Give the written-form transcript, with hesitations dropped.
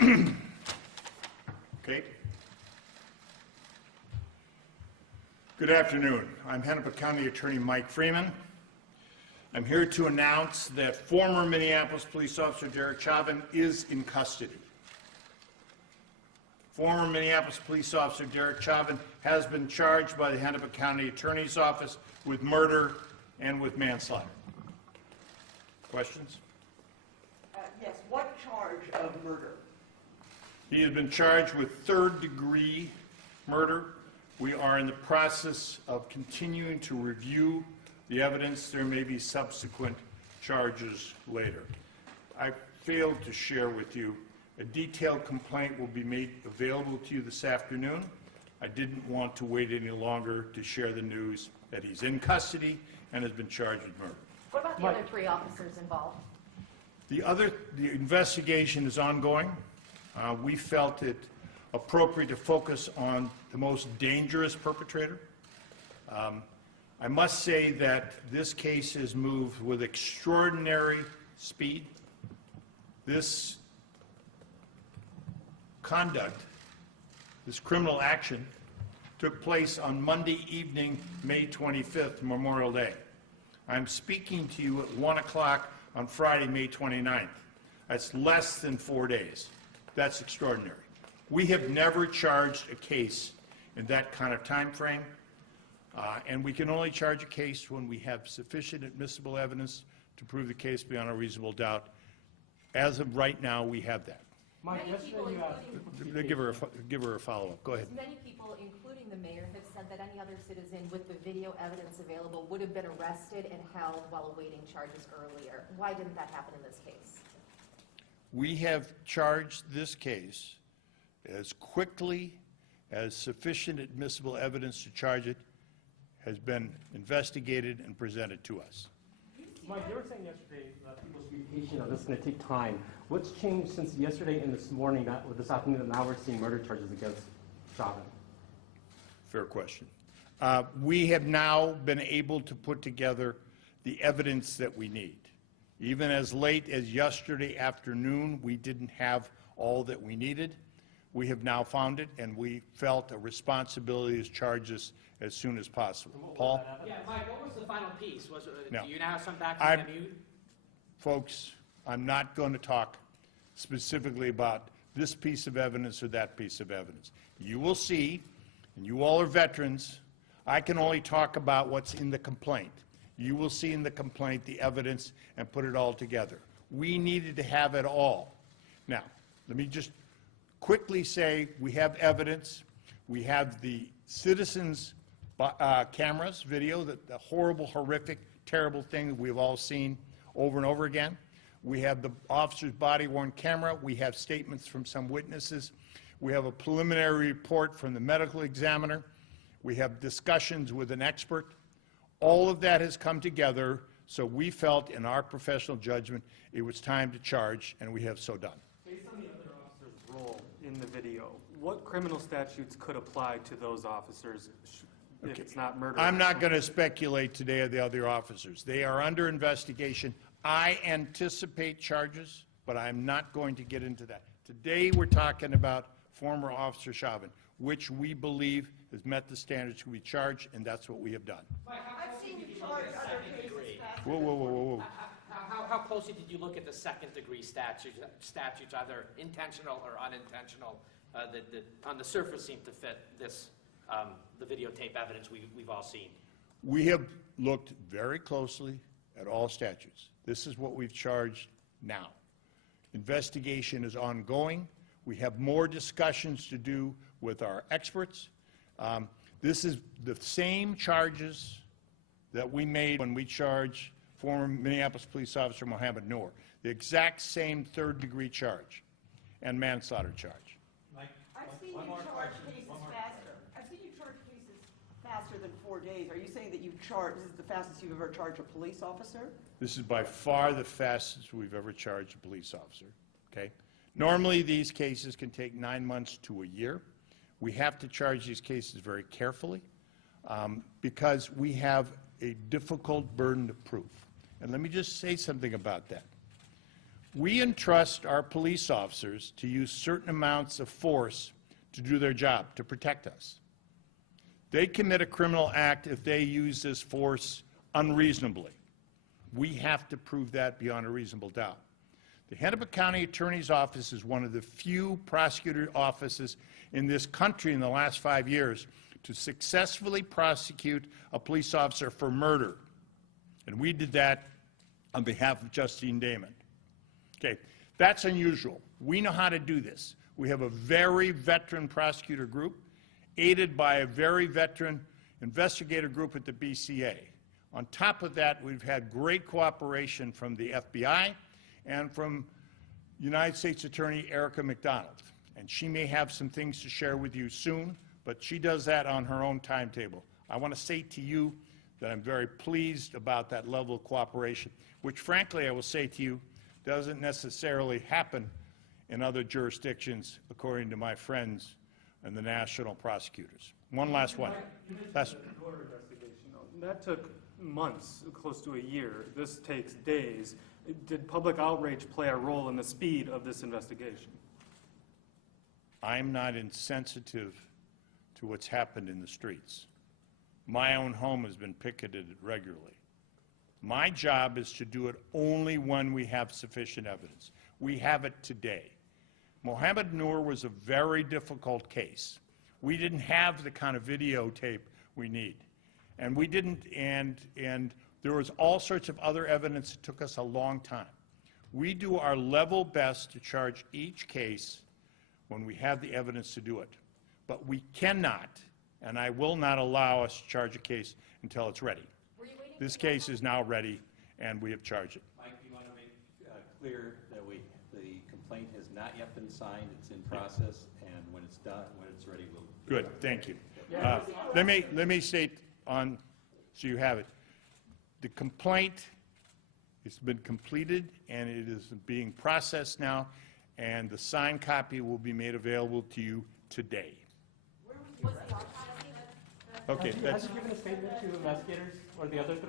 Okay. Good afternoon. I'm Hennepin County Attorney Mike Freeman. I'm here to announce that former Minneapolis police officer Derek Chauvin is in custody. Former Minneapolis police officer Derek Chauvin has been charged by the Hennepin County Attorney's Office with murder and with manslaughter. Questions? Yes, what charge of murder? He has been charged with third-degree murder. We are in the process of continuing to review the evidence. There may be subsequent charges later. I failed to share with you a detailed complaint will be made available to you this afternoon. I didn't want to wait any longer to share the news that he's in custody and has been charged with murder. What about the other 3 officers involved? The investigation is ongoing. We felt it appropriate to focus on the most dangerous perpetrator. I must say that this case has moved with extraordinary speed. This conduct, this criminal action, took place on Monday evening, May 25th, Memorial Day. I'm speaking to you at 1 o'clock on Friday, May 29th. That's less than 4 days. That's extraordinary. We have never charged a case in that kind of time frame, and we can only charge a case when we have sufficient admissible evidence to prove the case beyond a reasonable doubt. As of right now, we have that. Mike, yesterday you asked... Give her a follow-up. Go ahead. Many people, including the mayor, have said that any other citizen with the video evidence available would have been arrested and held while awaiting charges earlier. Why didn't that happen in this case? We have charged this case as quickly as sufficient admissible evidence to charge it has been investigated and presented to us. Mike, you were saying yesterday that people should be patient, or this is going to take time. What's changed since yesterday and this morning, this afternoon, that now we're seeing murder charges against Chauvin? Fair question. We have now been able to put together the evidence that we need. Even as late as yesterday afternoon, we didn't have all that we needed. We have now found it, and we felt a responsibility to charge this as soon as possible. Paul? Yeah, Mike, what was the final piece? No. Do you now have some back from MU? Folks, I'm not going to talk specifically about this piece of evidence or that piece of evidence. You will see, and you all are veterans, I can only talk about what's in the complaint. You will see in the complaint the evidence and put it all together. We needed to have it all. Now, let me just quickly say we have evidence. We have the citizens' cameras, video, the horrible, horrific, terrible thing that we've all seen over and over again. We have the officer's body-worn camera. We have statements from some witnesses. We have a preliminary report from the medical examiner. We have discussions with an expert. All of that has come together, so we felt in our professional judgment it was time to charge, and we have so done. Based on the other officer's role in the video, what criminal statutes could apply to those officers if it's not murder? I'm not going to speculate today of the other officers. They are under investigation. I anticipate charges, but I'm not going to get into that. Today we're talking about former Officer Chauvin, which we believe has met the standards to be charged, and that's what we have done. Mike, I've seen you charge other cases faster. Whoa. how closely did you look at the second-degree statutes, either intentional or unintentional, that on the surface seem to fit this, the videotape evidence we've all seen? We have looked very closely at all statutes. This is what we've charged now. Investigation is ongoing. We have more discussions to do with our experts. This is the same charges that we made when we charged former Minneapolis police officer Mohammed Noor. The exact same third-degree charge and manslaughter charge. Mike, I've seen you charge cases faster. I've seen you charge cases faster than 4 days. Are you saying that you've charged, this is the fastest you've ever charged a police officer? This is by far the fastest we've ever charged a police officer, okay? Normally, these cases can take 9 months to a year. We have to charge these cases very carefully because we have a difficult burden of proof. And let me just say something about that. We entrust our police officers to use certain amounts of force to do their job, to protect us. They commit a criminal act if they use this force unreasonably. We have to prove that beyond a reasonable doubt. The Hennepin County Attorney's Office is one of the few prosecutor offices in this country in the last 5 years to successfully prosecute a police officer for murder. And we did that on behalf of Justine Damon. Okay, that's unusual. We know how to do this. We have a very veteran prosecutor group, aided by a very veteran investigator group at the BCA. On top of that, we've had great cooperation from the FBI and from United States Attorney Erica McDonald. And she may have some things to share with you soon, but she does that on her own timetable. I want to say to you that I'm very pleased about that level of cooperation, which frankly, I will say to you, doesn't necessarily happen in other jurisdictions, according to my friends and the national prosecutors. One last one. Last. That took months, close to a year. This takes days. Did public outrage play a role in the speed of this investigation? I'm not insensitive to what's happened in the streets. My own home has been picketed regularly. My job is to do it only when we have sufficient evidence. We have it today. Mohammed Noor was a very difficult case. We didn't have the kind of videotape we need. And we didn't, and there was all sorts of other evidence that took us a long time. We do our level best to charge each case when we have the evidence to do it. But we cannot, and I will not allow us to charge a case until it's ready. This case is now ready, and we have charged it. Mike, you want to make clear that the complaint has not yet been signed, it's in process, and when it's done, when it's ready, we'll... Good, thank you. Let me state on, so you have it. The complaint has been completed, and it is being processed now, and the signed copy will be made available to you today. Okay, Has that's... you given a statement to investigators or the other three?